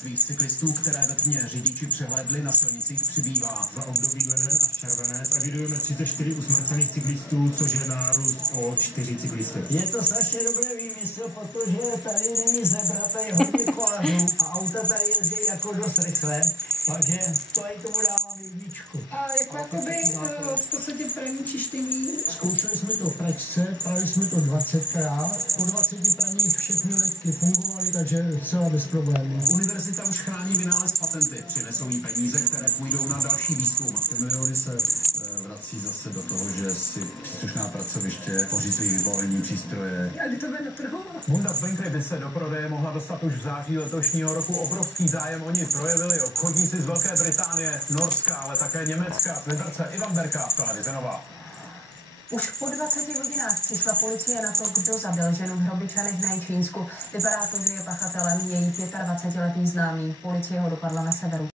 Svých cyklistů, které ve tmě řidiči přehlédli, na silnicích přibývá. Za období leden až červenec evidujeme 34 usmrcených cyklistů, což je nárůst o 4 cyklisty. Je to strašně dobrý výmysl, protože tady není zebra, tady je hodně kolářů a auta tady jezdí jako dost rychle, takže to i tomu dávám jedničku. A jako jakoby v podstatě praní čištění? Zkoušeli jsme to v pračce, prali jsme to 20krát, po 20 praních všechny letky fungovaly, takže celá bez problémů. Univerzita už chrání vynález patenty, přinesou jí peníze, které půjdou na další výzkum. Ty miliony se vrací zase do toho, že si příslušná pracoviště pořizují vybavení, přístroje. A kdy to bude na trhu? Bunda z Blinkry by se do prodeje mohla dostat už v září letošního roku. Obrovský zájem oni projevili obchodníci z Velké Británie, Norska, ale také Německa. Twitterce Ivan Berka, televize Nova. Už po 20 hodinách přišla policie na to, kdo zabil ženu v Hrobičanech na Jičínsku. Vypadá to, že je pachatelem její 25letý známý. Policie ho dopadla na severu.